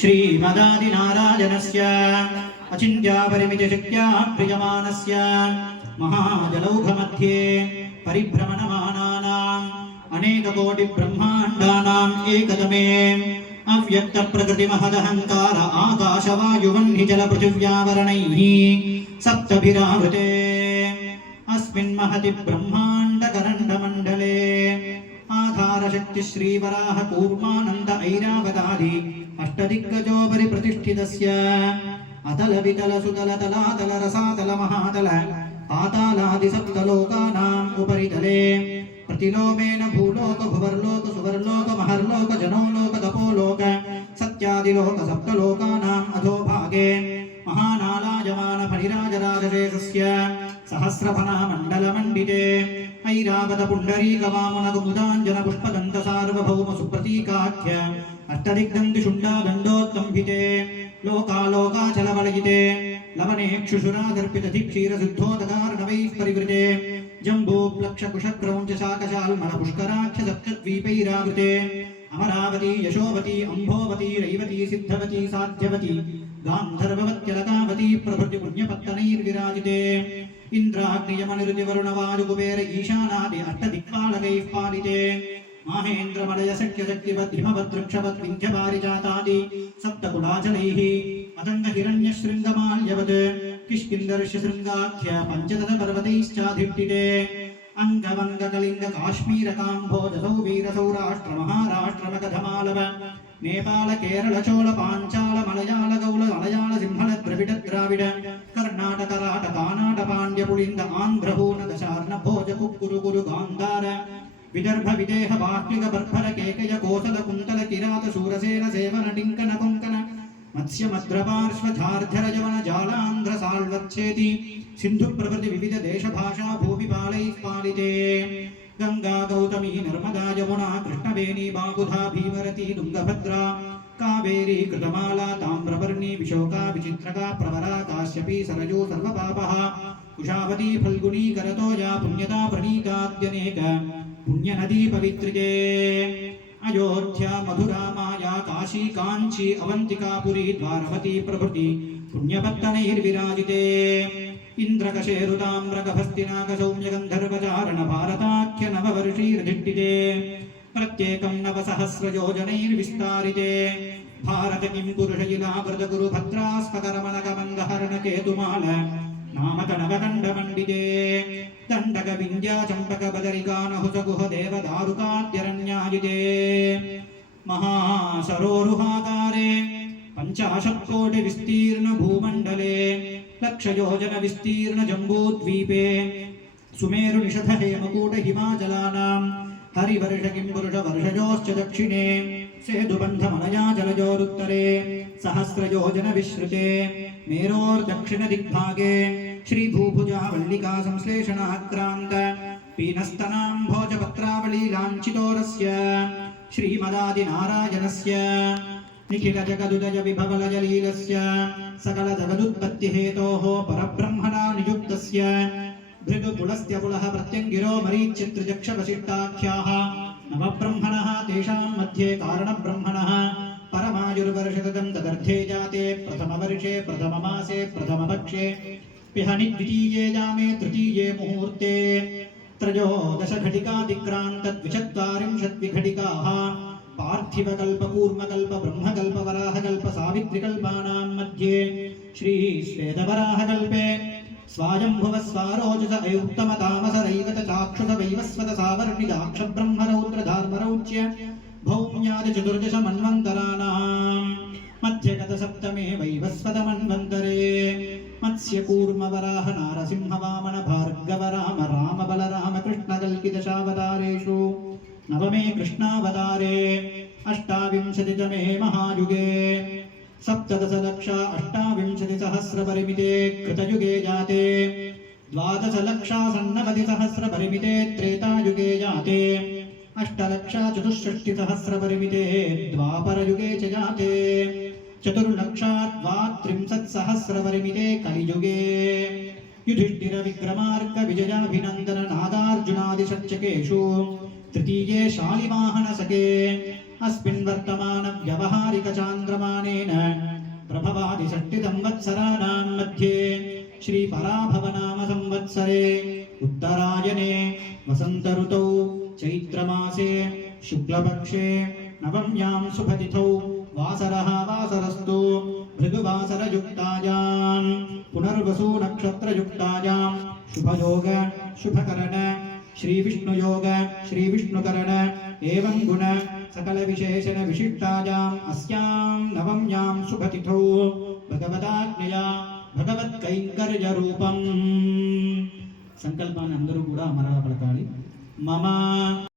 श्रीमदादिनारायणस्य अचिन्त्यापरिमितशक्त्या प्रियमानस्य महाजलौघमध्ये परिभ्रमणमानानाम् अनेककोटिब्रह्माण्डानाम् एकदमे अव्यक्तप्रकृतिमहदहङ्कार आकाशवायुवह्निजलपृथिव्यावरणैः सप्तभिरावृते अस्मिन् महति ब्रह्माण्डकरण्डमण्डले आधारशक्ति श्रीवराह कूर्मानन्द ऐरावतादि अष्टदिग्गजोपरि प्रतिष्ठितस्य अतल वितल सुतल तलातल रसातल महातल पातालादि सप्तलोकानाम् उपरितले प्रतिलोमेन भूलोक भुवर्लोक सुवर्लोक महर्लोक जनोलोक तपोलोक सत्यादिलोक सप्तलोकानाम् अधोभागे महानालायमान फणिराजराजशेषस्य सहस्रफणामण्डलमण्डिते ऐरावत पुण्डरीकवामनकुमुदाञ्जन पुष्पदन्त सार्वभौम सुप्रतीकाख्य अष्टदिग्दन्तिशुण्डादण्डोत्तम्भिते लोकालोकाचलवलयिते लवनेक्षुषुरादर्पितधिक्षीरसिद्धोदकार्णवैः परिवृते जम्बूप्लक्षकुशक्रौञ्च शाकशाल्मलपुष्कराख्य सप्तद्वीपैरावृते अमरावती यशोवती अम्भोवती रैवती सिद्धवती साध्यवती गान्धर्ववत्यलकावती प्रभृति पुण्यपत्तनैर्विराजिते इन्द्राग्नियमनिरुतिवरुणवायुकुबेर ईशानादि अष्टदिक्पालकैः पालिते माहेन्द्रमलय शक्यशक्तिवद्हिमवद्वृक्षवद्विन्ध्यपारिजातादि सप्तकुलाचलैः मतङ्गहिरण्यशृङ्गमाल्यवत् किष्किन्धर्षशृङ्गाख्य पञ्चदशपर्वतैश्चाधिष्ठिते अङ्गवङ्गकलिङ्गकाश्मीरकाम्भोजसौ वीरसौराष्ट्रमहाराष्ट्रमगधमालव नेपाल केरल चोल पाञ्चाल मलयाल गौल मलयाल सिंहल द्रविड द्राविड कर्णाटक राट कानाट पाण्ड्य पुलिन्द आन्ध्र हून दशार्न भोज कुक्कुरु कुरु गान्धार विदर्भ विदेह बाह्लिक बर्भर केकय कोसल कुन्तल किरात शूरसेन सेवन टिङ्कन कोङ्कन मत्स्य मद्रपार्श्व झार्झर यवन जालान्ध्र साल्वच्छेति सिन्धु प्रभृति विविध देश भाषा भूमिपालैः पालिते गंगा गौतमी नर्मदा यमुना कृष्णवेणी बाहुधा भीमरती तुंगभद्रा कावेरी कृतमाला ताम्रपर्णी विशोका विचित्रका प्रवरा काश्यपी सरजू सर्वपापः कुशावती फल्गुनी करतोया पुण्यता प्रणीताद्यनेक पुण्यनदी पवित्रिते अयोध्या मधुरा माया काशी कांची अवंतिका पुरी द्वारवती प्रभृति पुण्यपत्तनैर्विराजिते इन्द्रकशेरुताम्रकभस्तिनाकसौम्यगन्धर्वचारण भारताख्य नववर्षीर्धिष्ठिते प्रत्येकं नवसहस्रयोजनैर्विस्तारिते भारत किं पुरुषयिलावृतगुरु भद्रास्पकरमणकमन्दहरणकेतुमाल नामक नवकण्डमण्डिते दण्डक विन्द्या चम्पक बदरिकानहुसगुह देवदारुकाद्यरण्याजिते महासरोरुहाकारे 50 कोटि विस्तीर्ण भूमण्डले लक्षयोजन विस्तीर्ण जम्बूद्वीपे सुमेरु निषध हेमकूट हिमाचलानां हरिवर्ष किंपुरुष वर्षजोश्च दक्षिणे सेतुबन्ध मलया जलजोरुत्तरे सहस्रयोजन विश्रुते मेरोर्दक्षिण दिग्भागे श्रीभूभुजा वल्लिका संश्लेषणाक्रान्त पीनस्तनाम्भोजपत्रावली लाञ्छितोरस्य श्रीमदादिनारायणस्य निखिल जगदुदय विभवल जलीलस्य सकल जगदुत्पत्ति हेतोः परब्रह्मणा नियुक्तस्य भृगुकुलस्य कुलः प्रत्यङ्गिरो मरीचित्रजक्ष वसिष्ठाख्याः नवब्रह्मणः तेषां मध्ये कारणब्रह्मणः परमायुर्वर्षशतं तदर्थे जाते प्रथमवर्षे प्रथममासे प्रथमपक्षे पिहनि द्वितीये जामे तृतीये मुहूर्ते त्रयोदश घटिकातिक्रान्त द्विचत्वारिंशद्विघटिकाः पार्थिवकल्प कूर्मकल्प ब्रह्मकल्प वराहकल्प सावित्रिकल्पानां मध्ये श्री श्वेतवराहकल्पे स्वायंभुव स्वारोचस अयुक्तम तामस रैवत चाक्षुष वैवस्वत सावर्णिदाक्ष ब्रह्मरौद्र धार्मरौच्य भौम्यादि चतुर्दश मन्वन्तराणां मध्यगत सप्तमे वैवस्वत मन्वन्तरे मत्स्य कूर्म वराह नारसिंह वामन भार्गव राम राम बलराम कृष्ण कल्किदशावतारेषु नवमे कृष्णावतारे अष्टाविंशतितमे महायुगे सप्तदशलक्ष अष्टाविंशतिसहस्रपरिमिते कृतयुगे जाते द्वादशलक्षासन्नवतिसहस्रपरिमिते त्रेतायुगे जाते अष्टलक्षचतुष्षष्टिसहस्रपरिमिते द्वापरयुगे च जाते चतुर्लक्षाद्वात्रिंशत्सहस्रपरिमिते कलियुगे युधिष्ठिर विक्रमार्क विजयाभिनन्दन नागार्जुनादिषट्चकेषु तृतीये शालिवाहन सखे अस्मिन् वर्तमान व्यवहारिक चान्द्रमानेन प्रभवादि षष्टि संवत्सराणां मध्ये श्री पराभवनाम संवत्सरे उत्तरायणे वसंत ऋतौ चैत्रमासे शुक्लपक्षे नवम्यां शुभतिथौ वासरः वासरस्तु भृगुवासरयुक्तायां पुनर्वसु नक्षत्रयुक्तायां शुभयोग शुभकरण श्रीविष्णुयोग श्रीविष्णुकरण एवं गुण सकल विशेषण विशिष्टायाम् अस्यां नवम्यां शुभतिथौ भगवदाज्ञया भगवत्कैंकर्य रूपं संकल्पाన్ని అందరూ కూడా మరలా పలకాలి. మమ